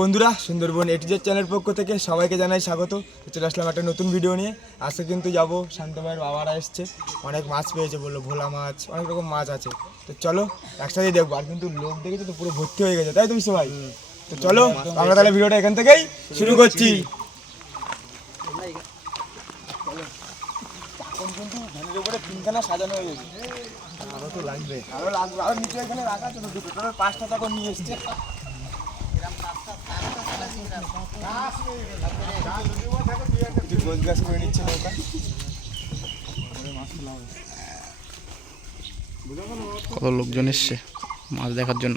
বন্ধুরা সুন্দরবন এটিজেড চ্যানেল পক্ষ থেকে সবাইকে জানাই স্বাগত। চলে আসলাম একটা নতুন ভিডিও নিয়ে। আজকে কিন্তু যাব শান্ত ভাইয়ের বাবারা এসছে, অনেক মাছ পেয়েছে, বললো ভোলা মাছ, অনেক রকম মাছ আছে। তো চলো একসাথেই দেখবো। আর কিন্তু লোক দেখেছো তো পুরো ভর্তি হয়ে গেছে, তাই তুমি সবাই? তো চলো আমরা তাহলে ভিডিওটা এখান থেকেই শুরু করছি। এখন কিন্তু ধানের উপরে তিনখানা সাজানো হয়ে গেছে, আরও তো লাগবে, আরও লাগবে, আরও নিচে এখানে রাখা ছিল দুটো, টোটাল 5টা তখন নিয়ে এসছে। কত লোকজন এসছে মাছ দেখার জন্য।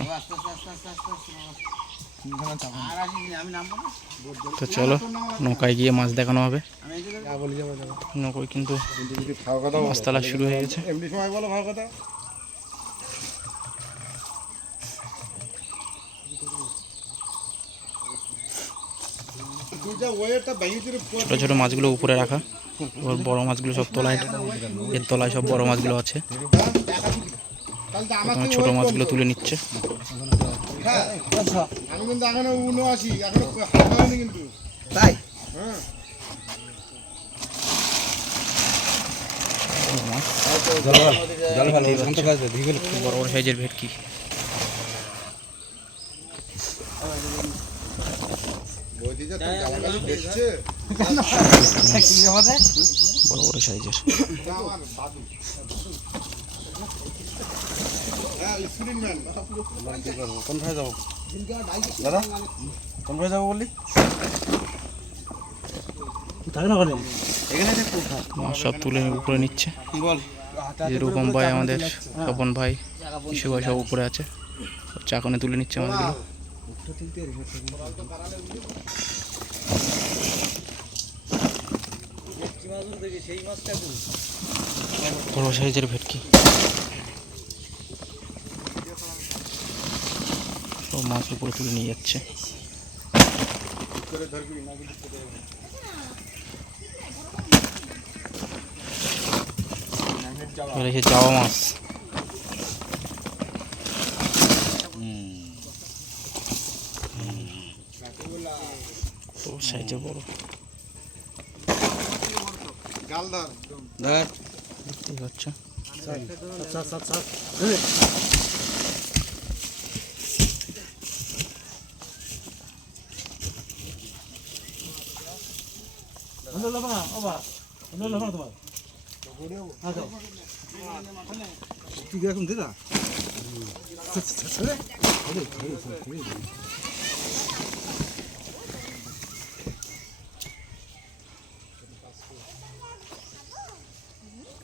তো চলো নৌকায় গিয়ে মাছ দেখানো হবে। নৌকায় কিন্তু মাছ তোলা শুরু হয়ে গেছে। ছোট ছোট মাছগুলো উপরে রাখা, বড় মাছগুলো সব তলায়, এর তলায় সব বড় মাছগুলো আছে। প্রথমে ছোট মাছগুলো তুলে নিচ্ছে। বড় বড় সাইজের ভেটকি। বড় বড় সাইজের মাছ সব তুলে উপরে নিচ্ছে। রূপম ভাই, আমাদের স্বপন ভাই, ইসু ভাই সব উপরে আছে, চাকনে তুলে নিচ্ছে মাছগুলো। বড় সাইজের ভেটকি, সব মাছ উপরে তুলে নিয়ে যাচ্ছে। যাওয়া মাছ, সাইজে বড়। দেখতেই পাচ্ছ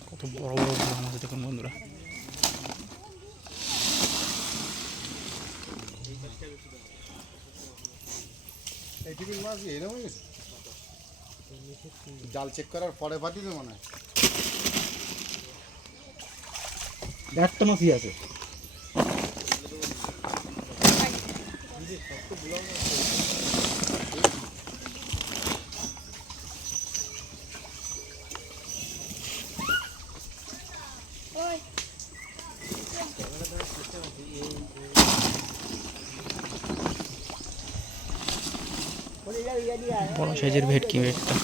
কত বড় বড় ভোলা মাছ দেখুন বন্ধুরা। জাল চেক করার পরে পাঠিয়ে দেবো না, একটা মাছই আছে। বড় সাইজের ভেটকি, ভেটটা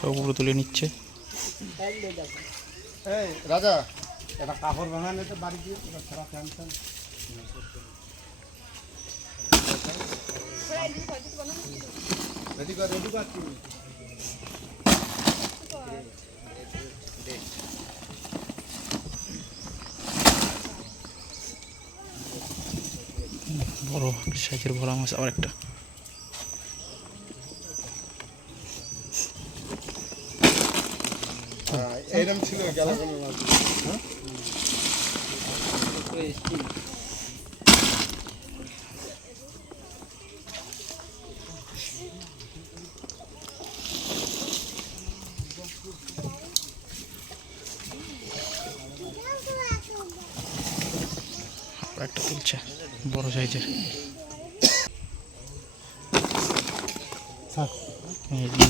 সব উপরে তুলে নিচ্ছে। রাজা এটা কাপড় ভাঙা নিতে বাড়ি দিয়ে সারা ফ্যান ফ্যান রেডি কর বড় সাইজের ভোলা মাছ আবার একটা। এইরকম ছিল গেল মাছ। একটা তুলছে বড় সাইজের,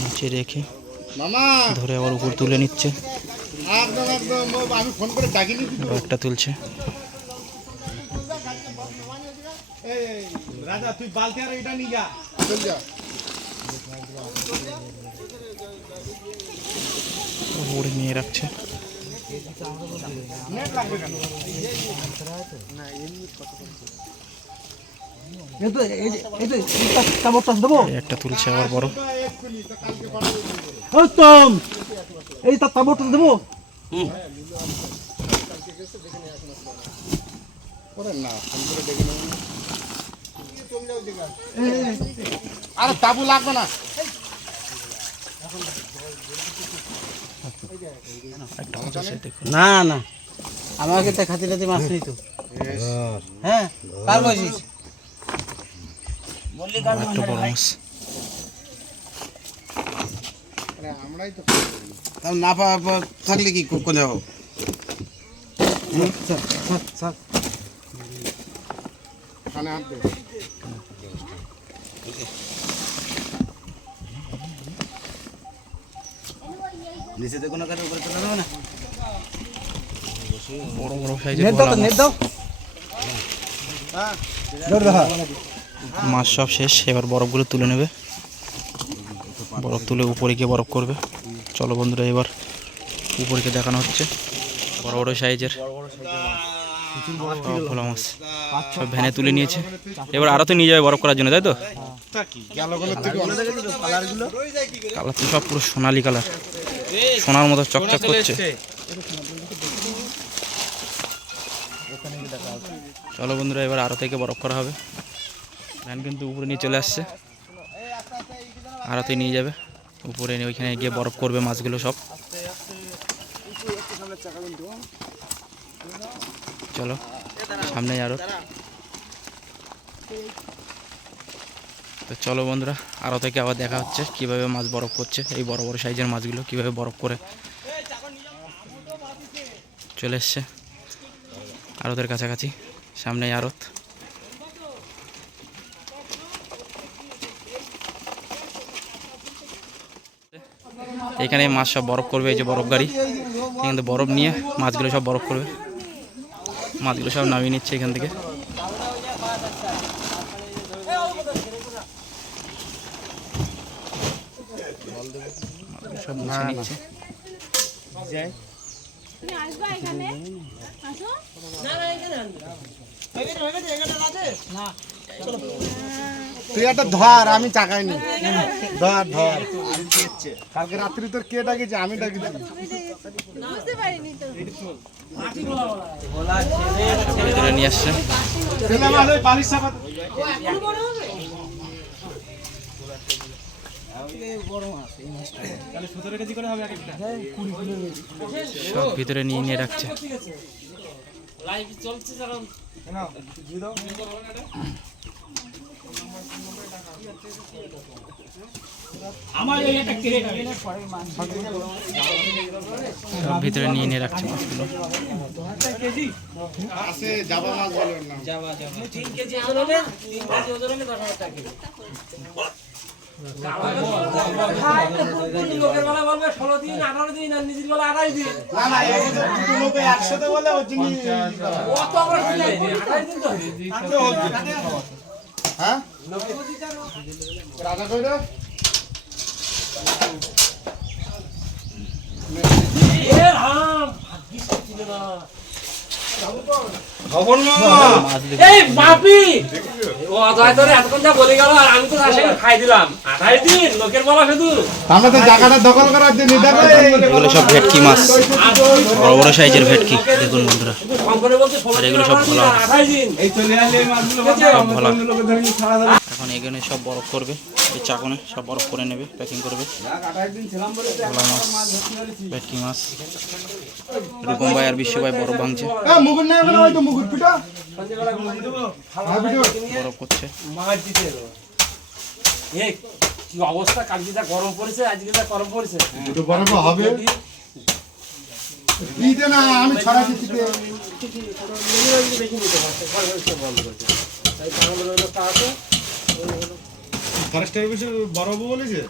নিচে রেখে ধরে আবার উপর তুলে নিচ্ছে। একটা তুলছে। রাজা তুই বালতি আর এটা নিয়ে যা চল যা উপরে নিয়ে রাখছে। নেট লাগবে কেন এই একটা তুলছে আবার বড়। এই তার তাবরটা দেবো। আরে তাবু লাগবে না একটা মাছ আছে দেখুন। না না আমাকে তো খাতি খাতি মাছ নিত। হ্যাঁ কার বসিস একটা বড় মাছ। তাও না থাকলে কি কোনে যাবো নিচে দেখো না কারো উপরে চলে যাবে না বড় বড় সাইজের নেট দাও ভোলা তো নেট মাছ। দাও মাছ সব শেষ, এবার বরফগুলো তুলে নেবে। বরফ তুলে উপরে গিয়ে বরফ করবে। চলো বন্ধুরা, এবার উপরে গিয়ে দেখানো হচ্ছে বড় বড় সাইজের সব ভোলা মাছ। সব ভ্যানে তুলে নিয়েছে, এবার আরও তো নিয়ে যাবে বরফ করার জন্য, তাই তো? কালার তো সব পুরো সোনালি কালার, সোনার মতো চকচক করছে। চলো বন্ধুরা, এবার আরও থেকে বরফ করা হবে। ভ্যান কিন্তু উপরে নিয়ে চলে আসছে, আরতে নিয়ে যাবে উপরে নিয়ে, ওইখানে গিয়ে বরফ করবে মাছগুলো সব। চলো সামনে আরো। তো চলো বন্ধুরা, আরো থেকে আবার দেখা হচ্ছে কিভাবে মাছ বরফ করছে। এই বড় বড় সাইজের মাছগুলো কিভাবে বরফ করে চলে এসছে আড়তের কাছাকাছি, সামনেই আড়ত। এখানে মাছ সব বরফ করবে, এই যে বরফ গাড়ি, এখান থেকে বরফ নিয়ে মাছগুলো সব বরফ করবে। মাছগুলো সব নামিয়ে নিচ্ছে এখান থেকে। সব মুছে নিচ্ছে। তুই একটা ধর, আমি চাকাইনি। ধর ধর, কালকে রাত্রি তোর কে ডাকেছে? আমি ডাকেছি। ভিতরে নিয়ে আসছে। সব ভিতরে নিয়ে নিয়ে রাখছে। সব ভিতরে নিয়ে নিয়ে রাখছে মাছগুলো। জাবা মাছ বলবেন না। লোকের বেলা বলবে 16 দিন 18 দিন আর নিজের বেলা 28 দিন। না না, এই যে দুটো লোকে একসাথে বলে ওই জিনিস। কত আমরা 28 দিন তো হ্যাঁ রাজা কই রে? এ রাম ভাগ্যিস ছিল না। খবর না। এই বাপি ও আদায় ধরে এতক্ষণ যা বলে গেল, আর আমি তো তার সঙ্গে খাই দিলাম 28 দিন লোকের বলা শুধু। আমরা তো জায়গাটা দখল করার জন্য দেখো। এগুলো সব ভেটকি মাছ, বড় বড় সাইজের ভেটকি দেখুন বন্ধুরা। সম্পর্কে বলতে 16 আর দিন এগুলো সব 18 দিন ভোলা আর 28 দিন। এই চলে আসলে এই মাছগুলো সব ভোলা। এখন এখানে সব বরফ করবে, এই চাকনে সব বরফ করে নেবে, প্যাকিং করবে। ভোলা মাছ, ভেটকি মাছ, রূপম ভাই আর বিশ্ব ভাই বরফ ভাঙছে, মুগুর নাই বলে ওই তো মুগুর পিটা। বরফ করছে। মাছ দিতে এলো। এই কি অবস্থা, কালকে যা গরম পড়েছে আজকে যা গরম পড়েছে। দুটো বরফ হবে। দিতে না, আমি ছড়া দিচ্ছি। ফরেস্টের বিষয়ে বরফ বলেছে।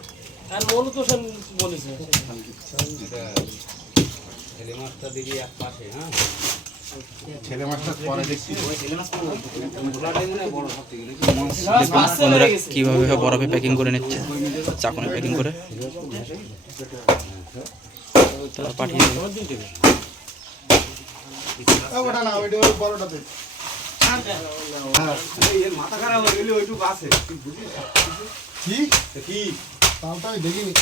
আর মনু তো বলেছে ছেলে মাছটা পরে দেখছি। দেখুন বন্ধুরা কীভাবে বরফে প্যাকিং করে নিচ্ছে, চাকনে প্যাকিং করে তারা পাঠিয়ে দেবে। ওটা না, ওইটা ওই বড়টা দে। কি? তাও তো আমি দেখিনি।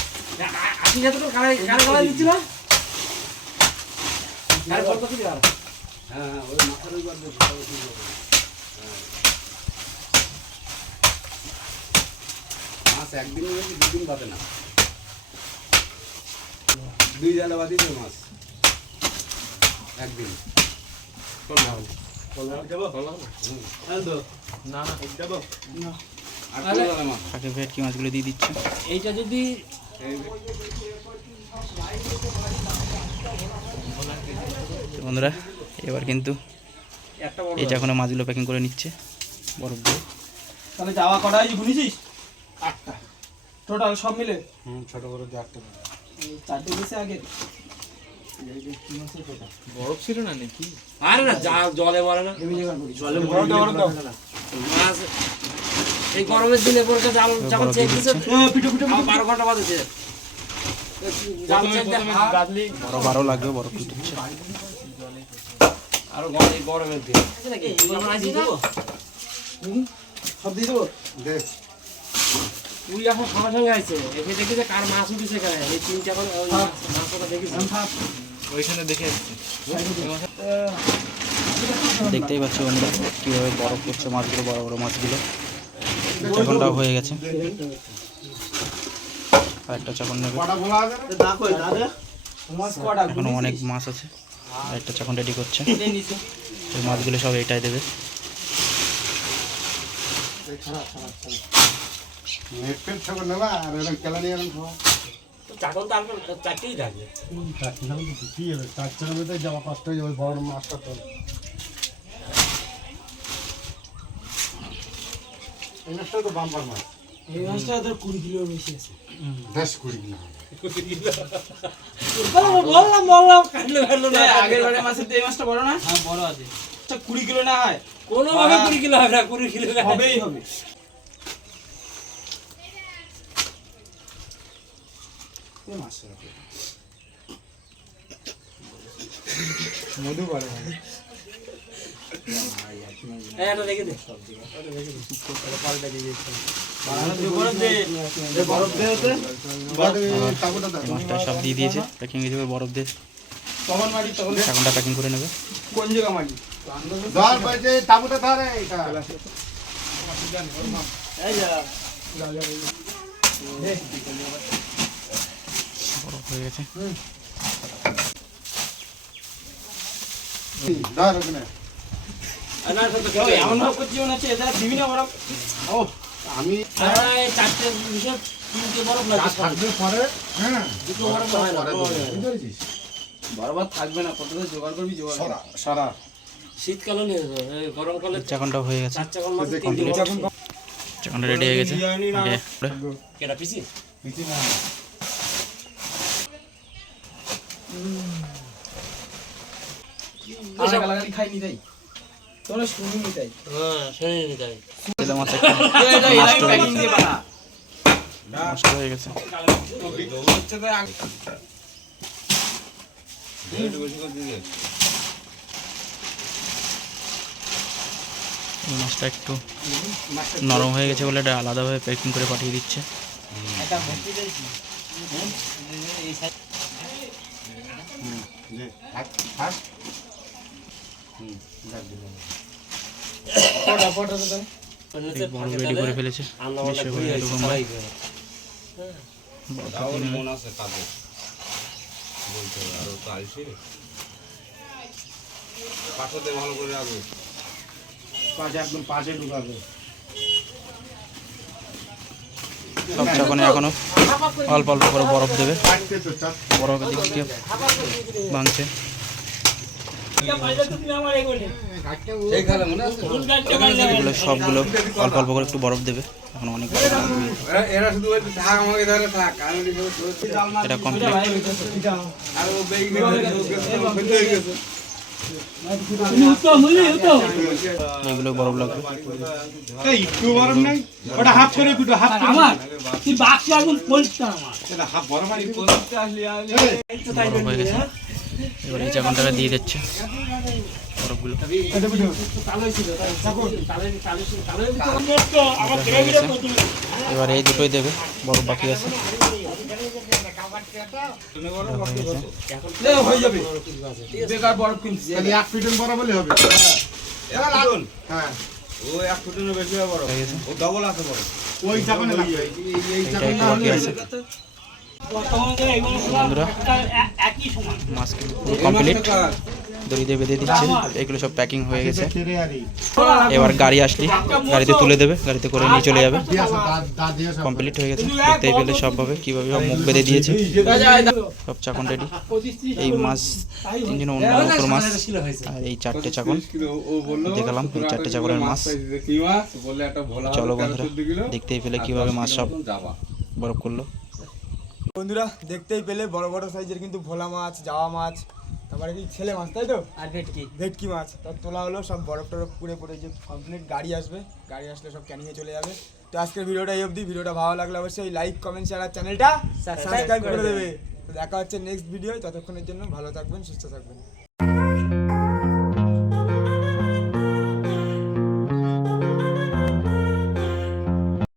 আপনি যতটুকু কানে কানে দিচ্ছিল আর কত কি আর মাছ একদিন হয়েছে, দুদিন বাদে না, 2 জালে বাদই তো মাছ একদিন। তাকে ভেটকি মাছগুলো দিয়ে দিচ্ছে। এইটা যদি তো বন্ধুরা এবার কিন্তু একটা বড় এই চাকনে মাছগুলো প্যাকিং করে নিচ্ছে বরফ দিয়ে। তাহলে যাওয়া কটা হয়েছে গুনেছিস? 8টা টোটাল সব মিলে। ছোট বড় দিয়ে 8টা। 4টে গেছে আগে। আরে না জলে মরে না জলে মাছ এই গরমের দিনে পরে জাল যখন চেক দিছে পিঠো পিঠো 12 ঘন্টা বাজেছে জাল চেক দে বরফ আরও লাগবে, বরফ দিচ্ছে। আর গরমের দিন সব দিয়ে দেবো। দে। তুই এখন সঙ্গে সঙ্গে আইছে এসে দেখি যে কার মাছ উঠেছে এখানে এই 3টা করে মাছটা দেখিস দেখতেই পাচ্ছি বন্ধুরা কীভাবে বরফ করছে মাছগুলো, বড় বড় মাছগুলো। চাকনটাও হয়ে গেছে, আর একটা চাকন নেবে। কটা বলা আছে রে? দেখো দাদা মাছ কটা এখনো অনেক মাছ আছে, আর একটা চাকন রেডি করছে। এই মাছগুলো সব এটাই দেবে। নেট পেট ছাগল নেবা আর এরকম কেলা নিয়ে এরকম খাওয়া। চাকন তো আপনার চারটেই থাকে কি হবে? 4 মধ্যে যাওয়া কষ্ট হয়ে যাবে, বড় মাছটা তো। এই মাছটা তো বাম্পার মাছ। এই মাছটা তোর 20 কিলো বেশি আছে। 10-20 কিলো। বললাম কাটলো না আগের বারে মাছের এই মাছটা বড় না? হ্যাঁ বড় আছে। আচ্ছা 20 কিলো না হয়? কোনোভাবে 20 কিলো হবে না 20 কিলো হবেই হবে। মধু বলে। এটা রেখে দে বরফ দে ওতে। তাবুটা দে। এই মাছটা সব দিয়ে দিয়েছে প্যাকিং হিসেবে, বরফ দিয়ে তখন মারি তখন চাকনটা প্যাকিং করে নেবে। কোন জায়গা মারি? ধর বলছে তাবুটা ধরে এটা। এই যা বরফ হয়ে গেছে। ধর ওখানে। না সব তো ওই এমন ভাব করছি মনে হচ্ছে এটা দিবি না বড়। ও আমি এই চারটে বিষয় 3টে বরফ যা লাগে থাকবে পরে, হ্যাঁ, দুটো বরফ হয় না বুঝতে পেরেছিস? বরাবর থাকবে না, কত জোগাড় করবি জোগাড়। সারা শীতকালে নিয়ে যাবে গরমকালে চাকনটাও হয়ে গেছে, 4 চাকন মাছ 3 কমপ্লিট। চাকনটা রেডি হয়ে গেছে। কেটা পিসি আশা গালাগালি খাইনি তাই তোরা শুনিনি তাই। হ্যাঁ শুনে নি তাই তেলা মাছ একটা এটা নষ্ট হয়ে প্যাকিং গেছে। দিয়ে বানা। নষ্ট হয়ে গেছে। এই মাছটা একটু নরম হয়ে গেছে বলে এটা আলাদাভাবে প্যাকিং করে পাঠিয়ে দিচ্ছে। এটা ভর্তি দিয়েছি। এই সাইড যে থাক। দেখ দিলাম। ফটো তো এই বড় রেডি করে ফেলেছে বিশ্বকবি এরকম ভাই। তাও মন আছে কাজে বলতে হবে, আরো তো আইসি পাশাতে ভালো করে রাখবে। পাশে একদম পাশে ঢুকাবে। সব চাকনে এখনো অল্প অল্প করে বরফ দেবে। কাটতে তো চাপ। বরফের দিক থেকে ভাঙছে। সেই খেলা মনে আছে? এগুলো সবগুলো অল্প অল্প করে একটু বরফ দেবে। এখন অনেক বরফ লাগবে। এরা শুধু বলছে থাক আমাকে ধরে থাক, আমি এটা কমপ্লিট। আর ও বেগ হয়ে গেছে। এগুলো বরফ লাগবে। একটু বরফ নাই, ওটা হাফ করে দুটো হাফ আমার তুই বাক্স এখন পরিষ্কার আমার হাফ বরফ আর বরফ হয়ে গেছে। এবার এই চাকনটাকে দিয়ে দিচ্ছে বরফগুলো। এবার এই দুটোই দেবে, বরফ বাকি আছে। খালি 1 ফিট বরফ হলে হবে। হ্যাঁ হয়ে গেছে। ওই চাকনে লাগবে, এই এটা চাকনে একটু না বাকি হলে আছে। বন্ধুরা মাছ কিন্তু পুরো কমপ্লিট, দড়ি দিয়ে বেঁধে দিচ্ছে। এগুলো সব প্যাকিং হয়ে গেছে। তেরে আরি এবার গাড়ি আসলি গাড়িতে তুলে দেবে, গাড়িতে করে নিয়ে চলে যাবে। দিয়া আছে দাঁত দিয়ে সব কমপ্লিট হয়ে গেছে। দেখতেই পেলে সবভাবে কীভাবে সব মুখ বেঁধে দিয়েছে, সব চাকন রেডি। এই মাছ তিনজন অন্য উপর মাছ, আর এই 4টে চাকন দেখালাম। এই 4টে চাকনের মাছ। চলো বন্ধুরা, দেখতেই পেলে কীভাবে মাছ সব বরফ করলো। বন্ধুরা দেখতেই পেলে বড় বড় সাইজের কিন্তু ভোলা মাছ, জাওয়া মাছ, তারপরে কি ছেলে মাছ, তাই তো? আর ভেটকি ভেটকি মাছ তার তোলা হলো। সব বরফ টরফ পুড়ে পড়ে যে কমপ্লিট গাড়ি আসবে, গাড়ি আসলে সব ক্যানিংয়ে চলে যাবে। তো আজকের ভিডিওটা এই অবধি। ভিডিওটা ভালো লাগলে অবশ্যই লাইক, কমেন্ট, শেয়ার আর চ্যানেলটা সাবস্ক্রাইব করে দেবে। তো দেখা হচ্ছে নেক্সট ভিডিও। ততক্ষণের জন্য ভালো থাকবেন, সুস্থ থাকবেন।